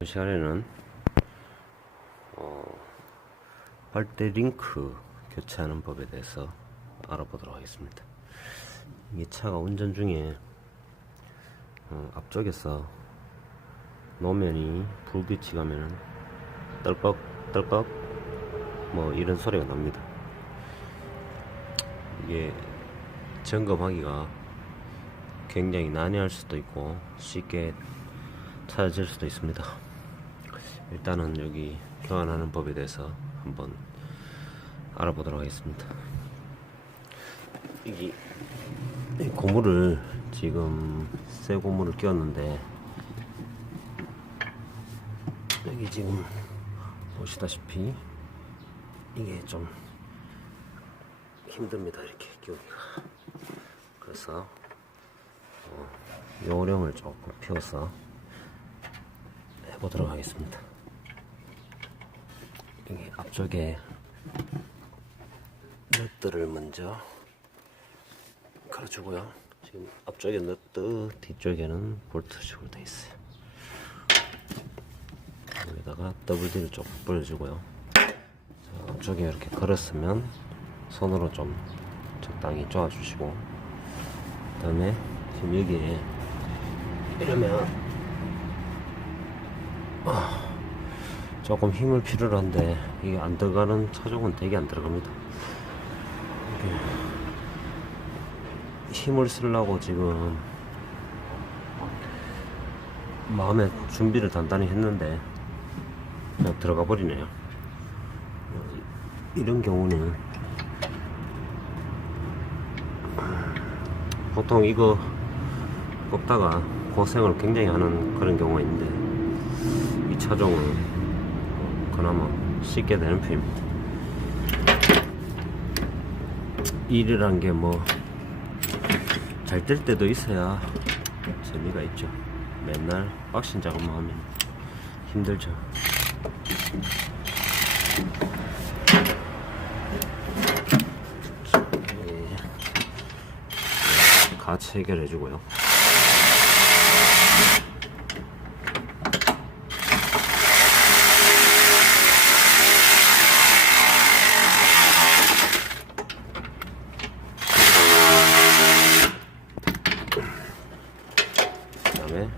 이 시간에는 빨대 링크 교체하는 법에 대해서 알아보도록 하겠습니다. 이 차가 운전 중에 앞쪽에서 노면이 불규칙하면 떨꺽떨꺽 뭐 이런 소리가 납니다. 이게 점검하기가 굉장히 난해할 수도 있고 쉽게 찾아질 수도 있습니다. 일단은 여기 교환하는 법에 대해서 한번 알아보도록 하겠습니다. 이 고무를 지금 새 고무를 끼웠는데 여기 지금 보시다시피 이게 좀 힘듭니다. 이렇게 끼우기가. 그래서 요령을 조금 피워서 해보도록 하겠습니다. 여기 앞쪽에 너트를 먼저 걸어주고요. 지금 앞쪽에 너트, 뒤쪽에는 볼트식으로 되어 있어요. 여기다가 WD를 조금 뿌려주고요. 자, 앞쪽에 이렇게 걸었으면 손으로 좀 적당히 쪼아주시고, 그 다음에 지금 여기에 이러면 조금 힘을 필요로 한데 이게 안 들어가는 차종은 되게 안 들어갑니다. 힘을 쓰려고 지금 마음에 준비를 단단히 했는데 그냥 들어가 버리네요. 이런 경우는 보통 이거 뽑다가 고생을 굉장히 하는 그런 경우가 있는데 이 차종은 그나마 쉽게 되는 편입니다. 일이란 게 뭐 잘 될 때도 있어야 재미가 있죠. 맨날 빡신 작업만 하면 힘들죠. 같이 해결해 주고요. 그다음에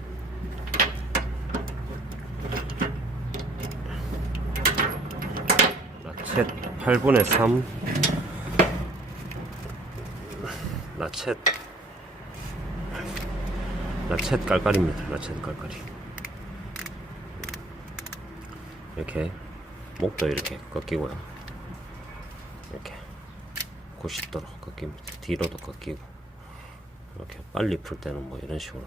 라쳇 8분의 3 라쳇 깔깔입니다. 라쳇 깔깔이. 이렇게 목도 이렇게 꺾이고요. 이렇게 90도로 꺾입니다. 뒤로도 꺾이고, 이렇게 빨리 풀 때는 뭐 이런 식으로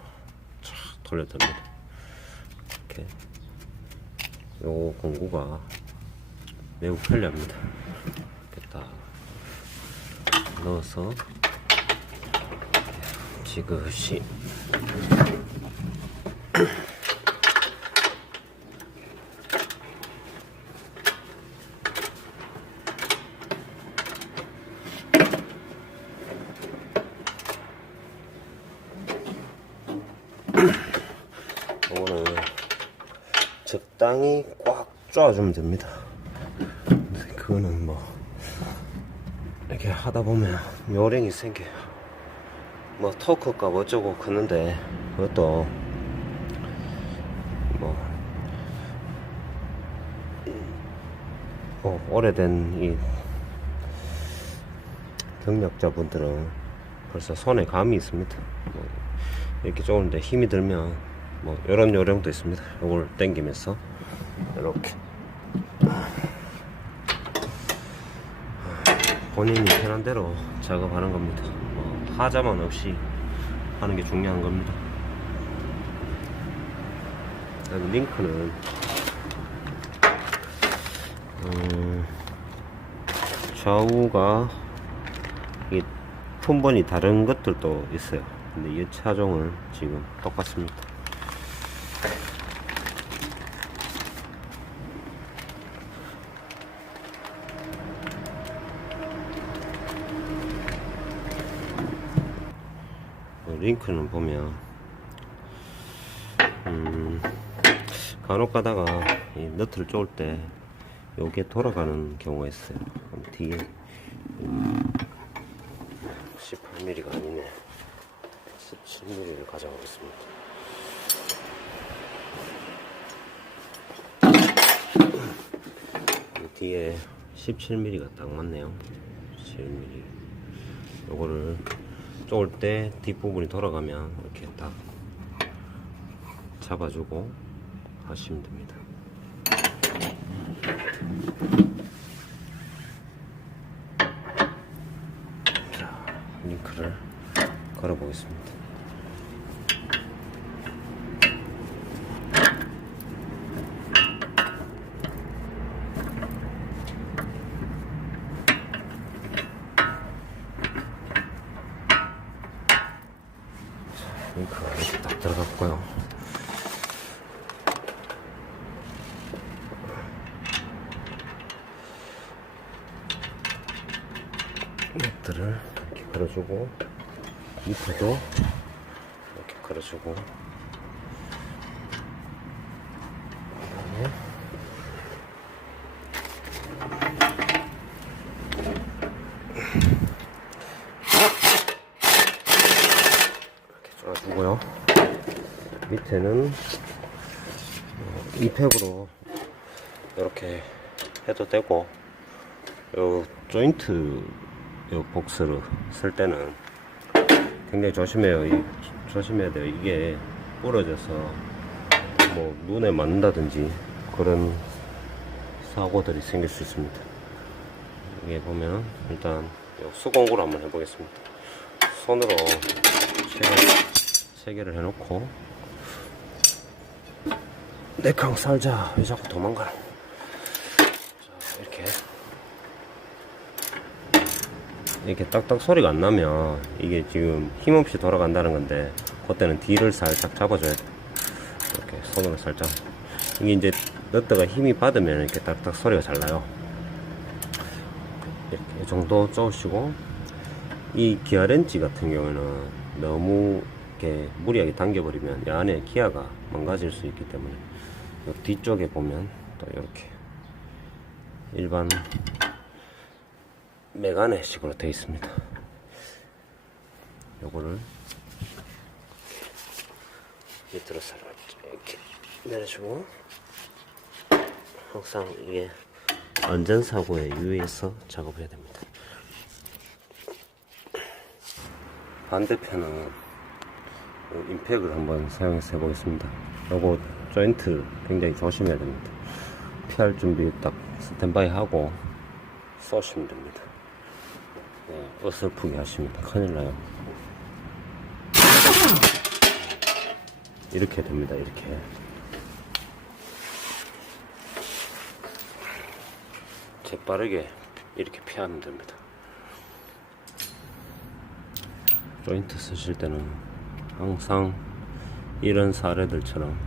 쫙 돌려듭니다. 이렇게 요 공구가 매우 편리합니다. 이렇게 딱 넣어서 지그시 이거는 적당히 꽉 쪼아주면 됩니다. 그거는 뭐 이렇게 하다 보면 요령이 생겨요. 뭐 토크가 어쩌고 그러는데 그것도 오래된 이 경력자분들은 벌써 손에 감이 있습니다. 이렇게 쪼는데 힘이 들면 뭐 이런 요령도 있습니다. 이걸 당기면서 이렇게 본인이 편한 대로 작업하는 겁니다. 하자만 없이 하는 게 중요한 겁니다. 그다음에 링크는 좌우가 이 품번이 다른 것들도 있어요. 근데 이 차종은 지금 똑같습니다. 링크는 보면 간혹 가다가 이 너트를 쪼을 때 요게 돌아가는 경우가 있어요. 그럼 뒤에 18mm가 아니네. 17mm를 가져가겠습니다. 뒤에 17mm가 딱 맞네요. 17mm. 요거를 쪼을 때 뒷부분이 돌아가면 이렇게 딱 잡아주고 하시면 됩니다. 자, 링크를 걸어 보겠습니다. 링크가 이렇게 딱 들어갔고요. 넥트를 이렇게 걸어주고 밑에도 이렇게 걸어주고 그다음에 이렇게 쪼아주고요. 밑에는 이 팩으로 이렇게 해도 되고, 요 조인트 요 복스를 쓸 때는 굉장히 조심해야 돼요. 이게 부러져서 뭐 눈에 맞는다든지 그런 사고들이 생길 수 있습니다. 이게 보면 일단 수공구로 한번 해보겠습니다. 손으로 3개를 해놓고, 내캉 살자. 왜 자꾸 도망가? 자, 이렇게 딱딱 소리가 안 나면 이게 지금 힘없이 돌아간다는 건데, 그때는 뒤를 살짝 잡아줘야 돼. 이렇게 손으로 살짝. 이게 이제 너트가 힘이 받으면 이렇게 딱딱 소리가 잘 나요. 이렇게 이 정도 쪼으시고, 이 기아렌치 같은 경우에는 너무 이렇게 무리하게 당겨버리면 이 안에 기아가 망가질 수 있기 때문에, 뒤쪽에 보면 또 이렇게 일반 메가네 식으로 되어 있습니다. 요거를 밑으로 살짝 이렇게 내려주고, 항상 이게 안전사고에 유의해서 작업해야 됩니다. 반대편은 임팩을 한번 사용해서 해보겠습니다. 요거 조인트 굉장히 조심해야 됩니다. 피할 준비 딱 스탠바이 하고 쏘시면 됩니다. 네, 어설프게 하시면 큰일 나요. 이렇게 됩니다. 이렇게 재빠르게 이렇게 피하면 됩니다. 조인트 쓰실 때는 항상 이런 사례들처럼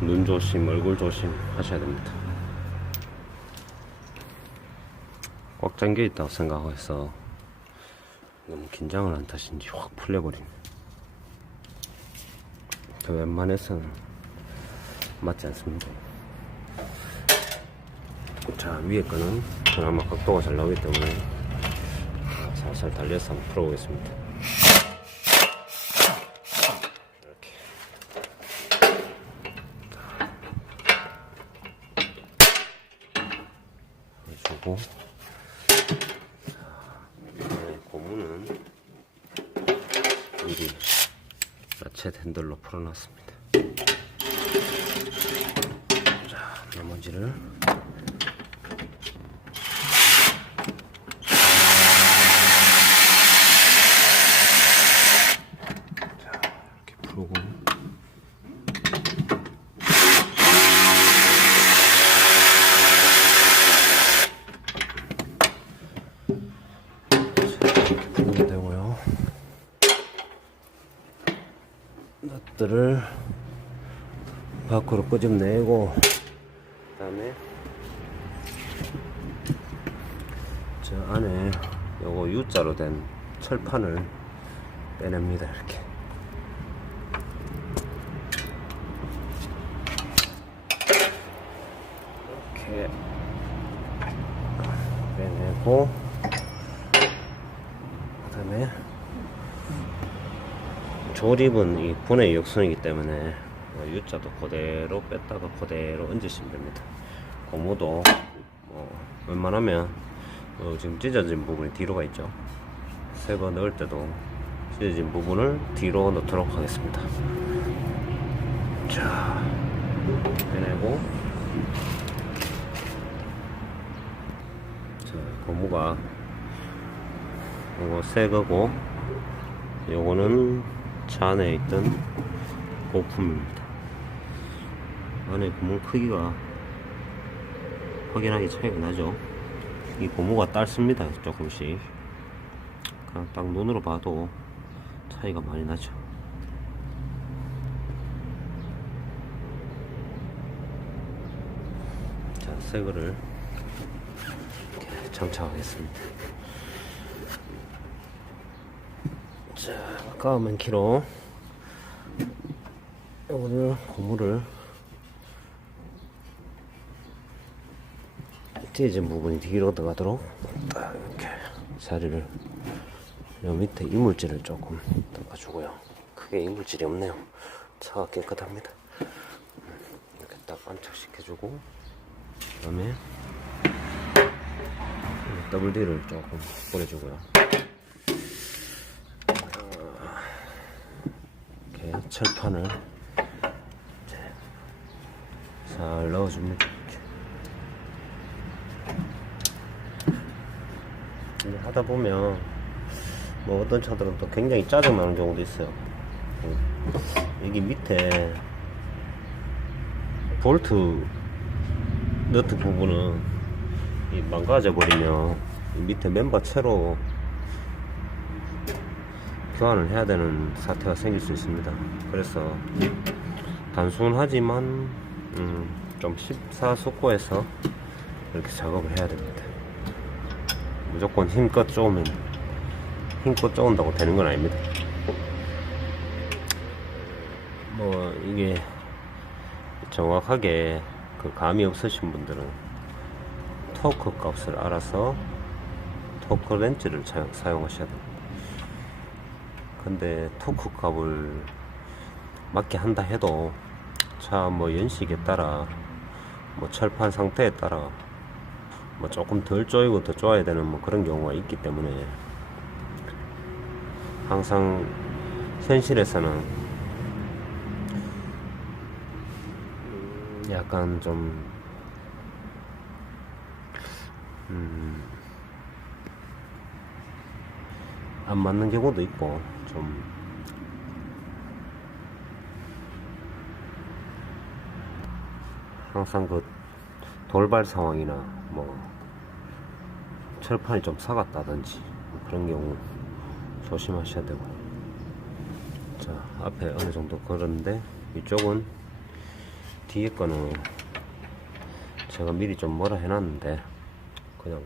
눈 조심, 얼굴 조심 하셔야 됩니다. 꽉 잠겨 있다고 생각해서 너무 긴장을 한 탓인지 확 풀려버립니다. 웬만해서는 맞지 않습니다. 자, 위에 거는 그나마 각도가 잘 나오기 때문에 살살 달려서 한번 풀어보겠습니다. 해주고, 고무는 미리 라쳇 핸들로 풀어놨습니다. 자, 나머지를 이렇게 풀고, 풀면 되고요. 너트를 밖으로 끄집내고, 그 다음에 저 안에 요거 U자로 된 철판을 빼냅니다. 이렇게 이렇게 빼내고, 그 다음에 조립은 이 분해 역순이기 때문에 U자도 그대로 뺐다가 그대로 얹으시면 됩니다. 고무도 웬만하면 지금 찢어진 부분이 뒤로 가 있죠. 새 거 넣을 때도 찢어진 부분을 뒤로 넣도록 하겠습니다. 자, 빼내고, 자, 고무가 요거 새 거고, 요거는 차 안에 있던 고품입니다. 안에 구멍 크기가 확연하게 차이가 나죠. 이 고무가 짧습니다. 조금씩 그냥 딱 눈으로 봐도 차이가 많이 나죠. 자, 새거를 이렇게 장착하겠습니다. 자, 까만 키로 요거를 고무를 찢어진 부분이 뒤로 들어가도록 딱 이렇게 자리를, 요 밑에 이물질을 조금 닦아주고요. 크게 이물질이 없네요. 차가 깨끗합니다. 이렇게 딱 안착시켜주고, 그 다음에 WD를 조금 뿌려주고요. 이렇게 철판을 이제 잘 넣어줍니다. 하다 보면 뭐 어떤 차들은 또 굉장히 짜증나는 경우도 있어요. 여기 밑에 볼트 너트 부분은 망가져 버리면 밑에 멤버 채로 교환을 해야 되는 사태가 생길 수 있습니다. 그래서 단순하지만 좀 심사숙고해서 이렇게 작업을 해야 됩니다. 무조건 힘껏 쪼으면 힘껏 쪼은다고 되는 건 아닙니다. 뭐 이게 정확하게 그 감이 없으신 분들은 토크 값을 알아서 토크 렌즈를 사용하셔야 됩니다. 근데 토크 값을 맞게 한다 해도 차 뭐 연식에 따라 뭐 철판 상태에 따라 뭐 조금 덜 쪼이고 더 쪼아야 되는 뭐 그런 경우가 있기 때문에 항상 현실에서는 약간 좀 안 맞는 경우도 있고, 좀 항상 그 돌발 상황이나 뭐 철판이 좀 사갔다든지 그런 경우 조심하셔야 되고. 자, 앞에 어느 정도 걸었는데 이쪽은 뒤에 거는 제가 미리 좀 뭐라 해놨는데 그냥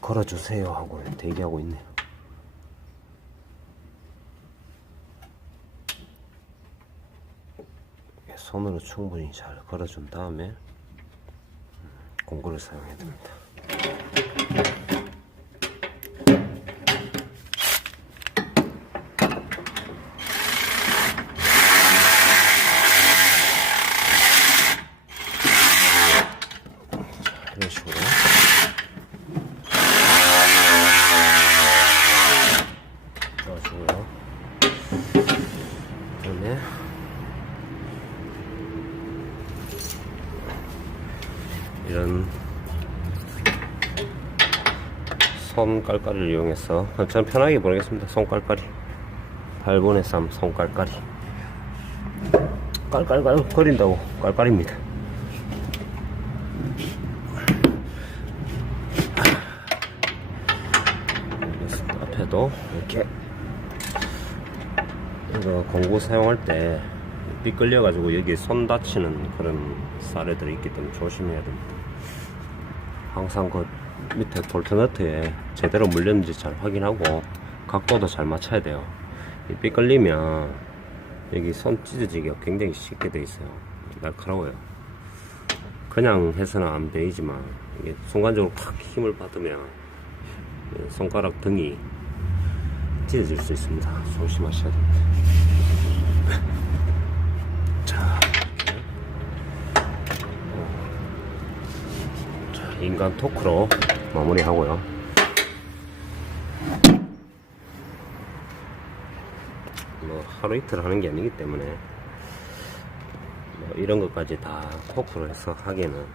걸어주세요 하고 대기하고 있네요. 손으로 충분히 잘 걸어준 다음에 공구를 사용해야 됩니다. 이런 식으로 넣어주고요. 그다음에 이런 손 깔깔이를 이용해서 저는 편하게 보내겠습니다. 손 깔깔이, 8분의 3 손 깔깔이, 깔깔깔 거린다고 깔깔입니다. 앞에도 이렇게 이거 공구 사용할 때 삐끌려 가지고 여기 손 다치는 그런 사례들이 있기 때문에 조심해야 됩니다. 항상 그 밑에 볼트 너트에 제대로 물렸는지 잘 확인하고 각도도 잘 맞춰야 돼요. 삐끌리면 여기 손 찢어지기가 굉장히 쉽게 돼 있어요. 날카로워요. 그냥 해서는 안 베이지만 이게 순간적으로 팍 힘을 받으면 손가락 등이 찢어질 수 있습니다. 조심하셔야 됩니다. 자, 인간 토크로 마무리하고요. 뭐 하루 이틀 하는 게 아니기 때문에 뭐 이런 것까지 다 토크로 해서 하기에는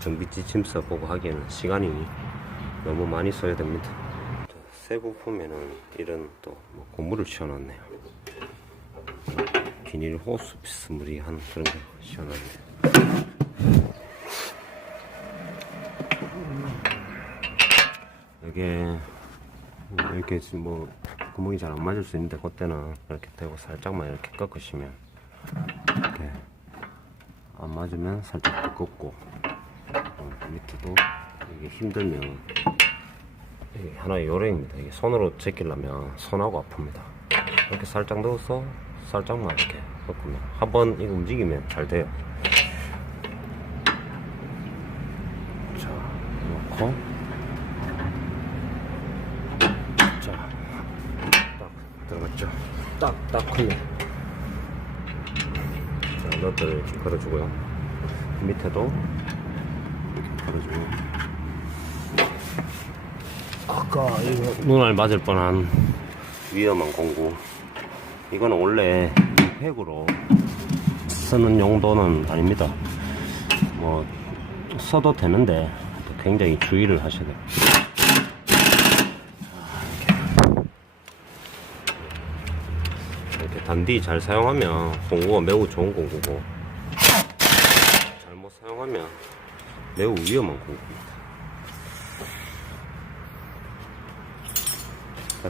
정비지 침서 보고 하기에는 시간이 너무 많이 써야 됩니다. 새 부품에는 이런 또 뭐 고무를 씌워놨네요. 비닐 호스 비스무리한 그런 거 씌워놨네요. 이게 이렇게 뭐 구멍이 잘 안 맞을 수 있는데 그때는 이렇게 대고 살짝만 이렇게 꺾으시면 이렇게 안 맞으면 살짝 더 꺾고 밑에도 이게 힘들면 이게 하나의 요령입니다. 이게 손으로 제끼려면 손하고 아픕니다. 이렇게 살짝 넣어서 살짝만 이렇게 꺾으면 한번 이거 움직이면 잘 돼요. 자, 놓고 자, 딱 들어갔죠. 딱 크네. 자, 너트를 이렇게 걸어주고요. 밑에도 이렇게 걸어주고. 아까 이거 눈알 맞을 뻔한 위험한 공구. 이거는 원래 임팩으로 쓰는 용도는 아닙니다. 뭐 써도 되는데 굉장히 주의를 하셔야 돼요. 이렇게 단디 잘 사용하면 공구가 매우 좋은 공구고 잘못 사용하면 매우 위험한 공구입니다.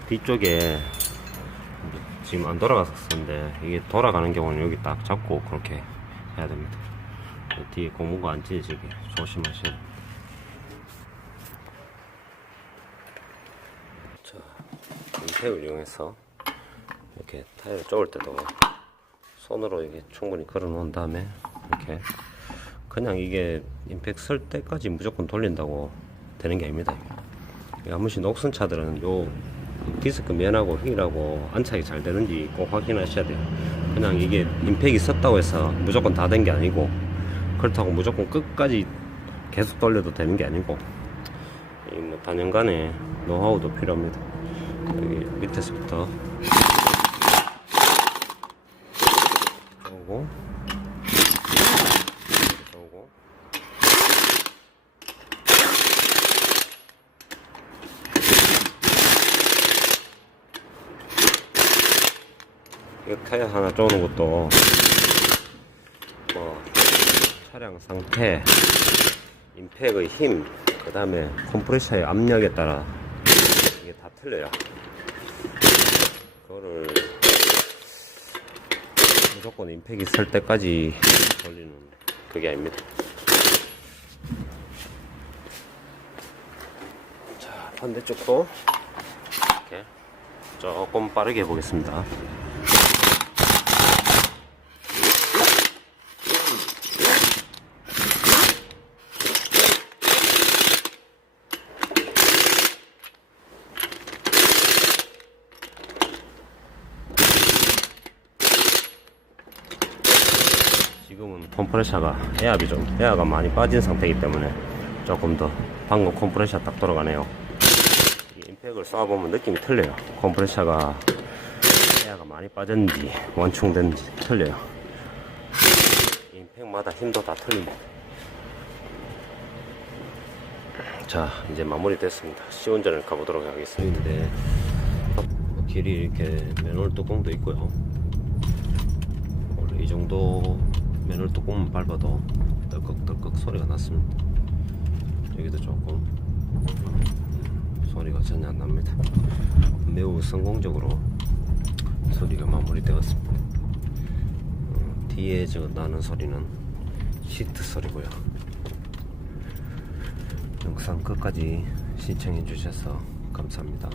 뒤쪽에 지금 안 돌아갔었는데 이게 돌아가는 경우는 여기 딱 잡고 그렇게 해야 됩니다. 뒤에 고무가 안 찢어지게 조심하셔야 됩니다. 자, 임팩을 이용해서 이렇게 타일을 쪼을 때도 손으로 이게 충분히 걸어 놓은 다음에 이렇게 그냥 이게 임팩 쓸 때까지 무조건 돌린다고 되는 게 아닙니다. 한 번씩 녹슨 차들은 요 디스크 면하고 휠하고 안착이 잘 되는지 꼭 확인하셔야 돼요. 그냥 이게 임팩이 썼다고 해서 무조건 다 된 게 아니고 그렇다고 무조건 끝까지 계속 돌려도 되는 게 아니고 이 뭐 단연간의 노하우도 필요합니다. 여기 밑에서부터 오고 오고 이 타이어 하나 쪼는 것도 뭐 차량 상태, 임팩의 힘, 그 다음에 컴프레셔의 압력에 따라 이게 다 틀려요. 그거를 무조건 임팩이 설 때까지 돌리는 그게 아닙니다. 자, 반대쪽도 이렇게 조금 빠르게 해보겠습니다. 지금은 컴프레셔가 에어가 많이 빠진 상태이기 때문에 조금 더 방금 컴프레셔 딱 돌아가네요. 이 임팩을 쏴보면 느낌이 틀려요. 컴프레셔가 에어가 많이 빠졌는지 완충됐는지 틀려요. 임팩마다 힘도 다 틀립니다. 자, 이제 마무리 됐습니다. 시운전을 가보도록 하겠습니다. 길이 이렇게 맨홀 뚜껑도 있고요. 원래 이 정도 맨홀 뚜껑만 밟아도 떨컥떨컥 소리가 났습니다. 여기도 조금 소리가 전혀 안 납니다. 매우 성공적으로 소리가 마무리되었습니다. 뒤에 저 나는 소리는 시트 소리고요. 영상 끝까지 시청해 주셔서 감사합니다.